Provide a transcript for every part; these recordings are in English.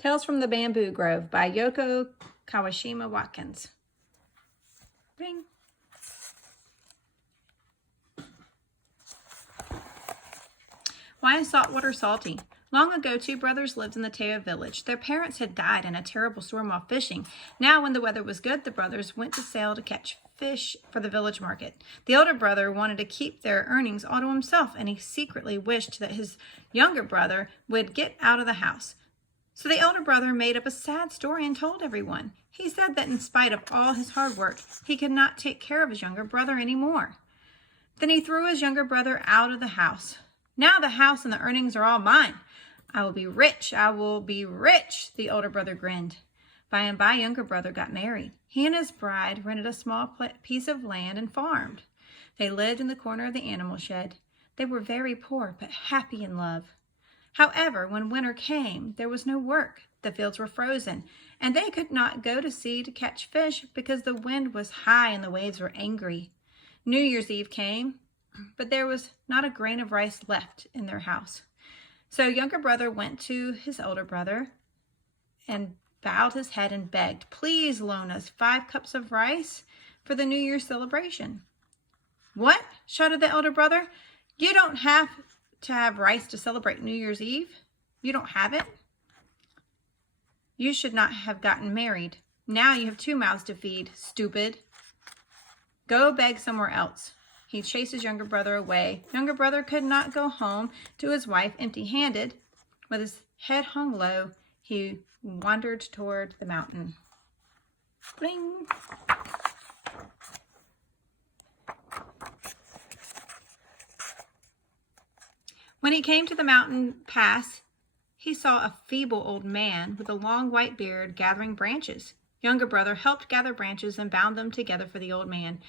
Tales from the Bamboo Grove by Yoko Kawashima Watkins. Ring. Why is saltwater salty? Long ago, two brothers lived in the Teo village. Their parents had died in a terrible storm while fishing. Now, when the weather was good, the brothers went to sail to catch fish for the village market. The older brother wanted to keep their earnings all to himself, and he secretly wished that his younger brother would get out of the house. So the elder brother made up a sad story and told everyone. He said that in spite of all his hard work, he could not take care of his younger brother anymore. Then he threw his younger brother out of the house. Now the house and the earnings are all mine. I will be rich. I will be rich, the older brother grinned. By and by, younger brother got married. He and his bride rented a small piece of land and farmed. They lived in the corner of the animal shed. They were very poor, but happy in love. However, when winter came, there was no work. The fields were frozen, and they could not go to sea to catch fish because the wind was high and the waves were angry. New Year's Eve came, but there was not a grain of rice left in their house. So younger brother went to his older brother and bowed his head and begged, "Please loan us 5 cups of rice for the New Year's celebration." "What?" shouted the elder brother. "You don't have to have rice to celebrate New Year's Eve? You don't have it? You should not have gotten married. Now you have 2 mouths to feed, stupid. Go beg somewhere else." He chased his younger brother away. Younger brother could not go home to his wife empty-handed. With his head hung low, he wandered toward the mountain. Bling! When he came to the mountain pass, he saw a feeble old man with a long white beard gathering branches. Younger brother helped gather branches and bound them together for the old man.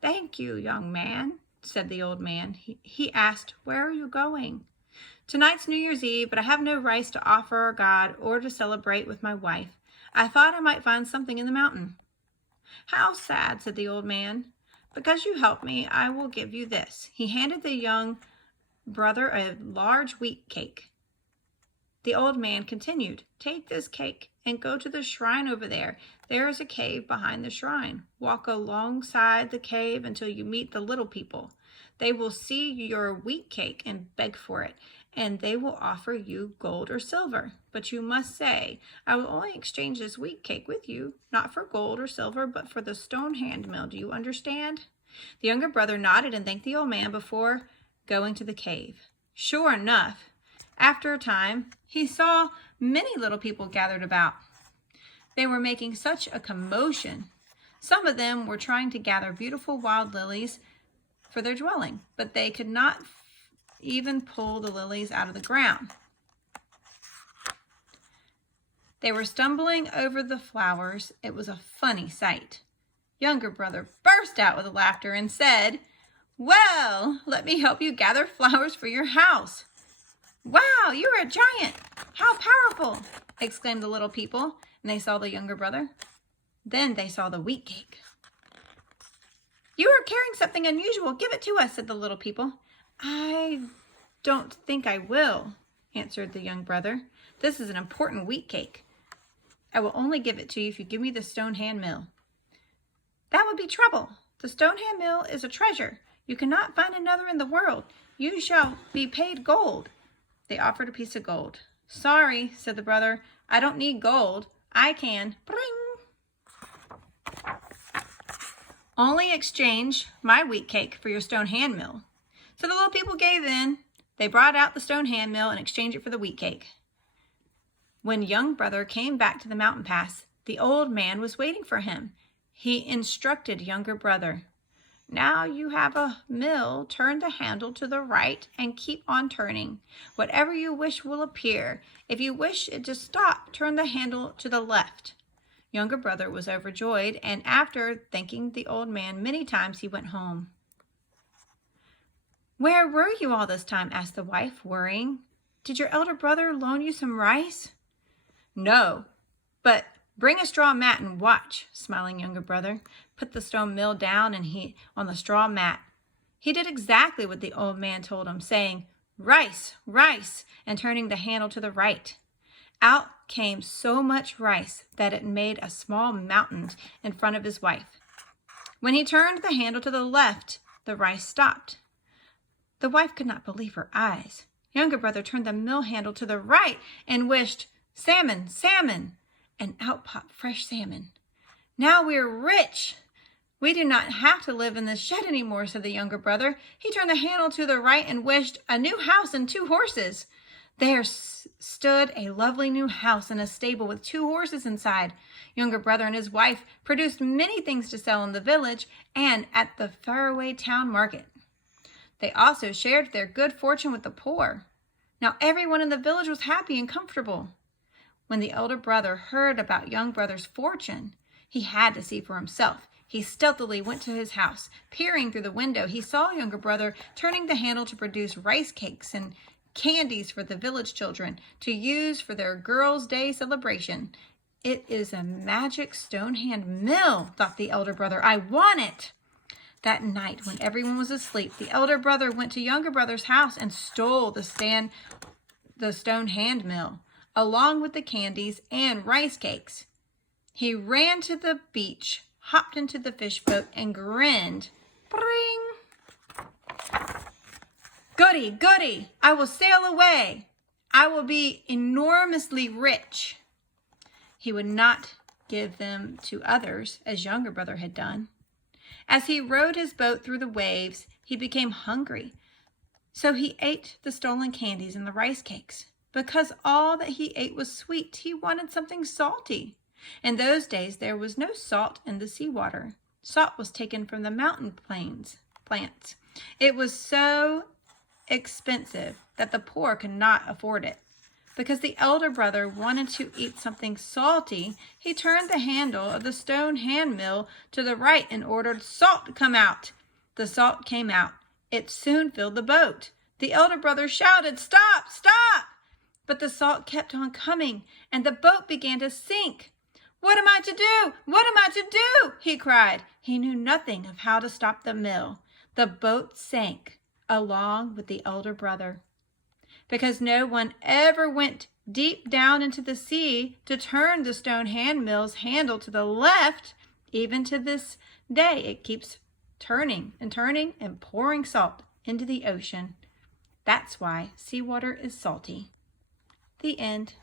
"Thank you, young man," said the old man. He asked, "Where are you going?" "Tonight's New Year's Eve, but I have no rice to offer our God or to celebrate with my wife. I thought I might find something in the mountain." "How sad," said the old man. "Because you helped me, I will give you this." He handed the young brother a large wheat cake. The old man continued, "Take this cake and go to the shrine over there. There is a cave behind the shrine. Walk alongside the cave until you meet the little people. They will see your wheat cake and beg for it, and they will offer you gold or silver. But you must say, 'I will only exchange this wheat cake with you, not for gold or silver, but for the stone hand mill.' Do you understand?" The younger brother nodded and thanked the old man before going to the cave. Sure enough, after a time, he saw many little people gathered about. They were making such a commotion. Some of them were trying to gather beautiful wild lilies for their dwelling, but they could not even pull the lilies out of the ground. They were stumbling over the flowers. It was a funny sight. Younger brother burst out with laughter and said, "Well, let me help you gather flowers for your house." "Wow, you're a giant! How powerful!" exclaimed the little people, and they saw the younger brother. Then they saw the wheat cake. "You are carrying something unusual. Give it to us," said the little people. "I don't think I will," answered the young brother. "This is an important wheat cake. I will only give it to you if you give me the stone hand mill." "That would be trouble. The stone hand mill is a treasure. You cannot find another in the world. You shall be paid gold." They offered a piece of gold. "Sorry," said the brother. "I don't need gold. I can only exchange my wheat cake for your stone hand mill." So the little people gave in. They brought out the stone hand mill and exchanged it for the wheat cake. When young brother came back to the mountain pass, the old man was waiting for him. He instructed younger brother, "Now you have a mill, turn the handle to the right and keep on turning. Whatever you wish will appear. If you wish it to stop, turn the handle to the left." Younger brother was overjoyed, and after thanking the old man many times, he went home. "Where were you all this time?" asked the wife, worrying. "Did your elder brother loan you some rice?" "No, but bring a straw mat and watch," smiling younger brother put the stone mill down and on the straw mat. He did exactly what the old man told him, saying, "Rice, rice," and turning the handle to the right. Out came so much rice that it made a small mountain in front of his wife. When he turned the handle to the left, the rice stopped. The wife could not believe her eyes. Younger brother turned the mill handle to the right and wished, "Salmon, salmon," and out popped fresh salmon. "Now we're rich. We do not have to live in this shed anymore," said the younger brother. He turned the handle to the right and wished, "A new house and 2 horses." There stood a lovely new house and a stable with 2 horses inside. Younger brother and his wife produced many things to sell in the village and at the faraway town market. They also shared their good fortune with the poor. Now everyone in the village was happy and comfortable. When the elder brother heard about young brother's fortune, he had to see for himself. He stealthily went to his house. Peering through the window, he saw younger brother turning the handle to produce rice cakes and candies for the village children to use for their girls' day celebration. "It is a magic stone hand mill," thought the elder brother. "I want it." That night, when everyone was asleep, the elder brother went to younger brother's house and stole the stone hand mill, along with the candies and rice cakes. He ran to the beach, hopped into the fish boat, and grinned. Bring! "Goody, goody! I will sail away. I will be enormously rich." He would not give them to others, as younger brother had done. As he rowed his boat through the waves, he became hungry. So he ate the stolen candies and the rice cakes. Because all that he ate was sweet, he wanted something salty. In those days, there was no salt in the seawater. Salt was taken from the mountain plants. It was so expensive that the poor could not afford it. Because the elder brother wanted to eat something salty, he turned the handle of the stone hand mill to the right and ordered salt to come out. The salt came out. It soon filled the boat. The elder brother shouted, "Stop, stop!" But the salt kept on coming, and the boat began to sink. "What am I to do? What am I to do?" he cried. He knew nothing of how to stop the mill. The boat sank along with the elder brother. Because no one ever went deep down into the sea to turn the stone hand mill's handle to the left, even to this day it keeps turning and pouring salt into the ocean. That's why seawater is salty. The end.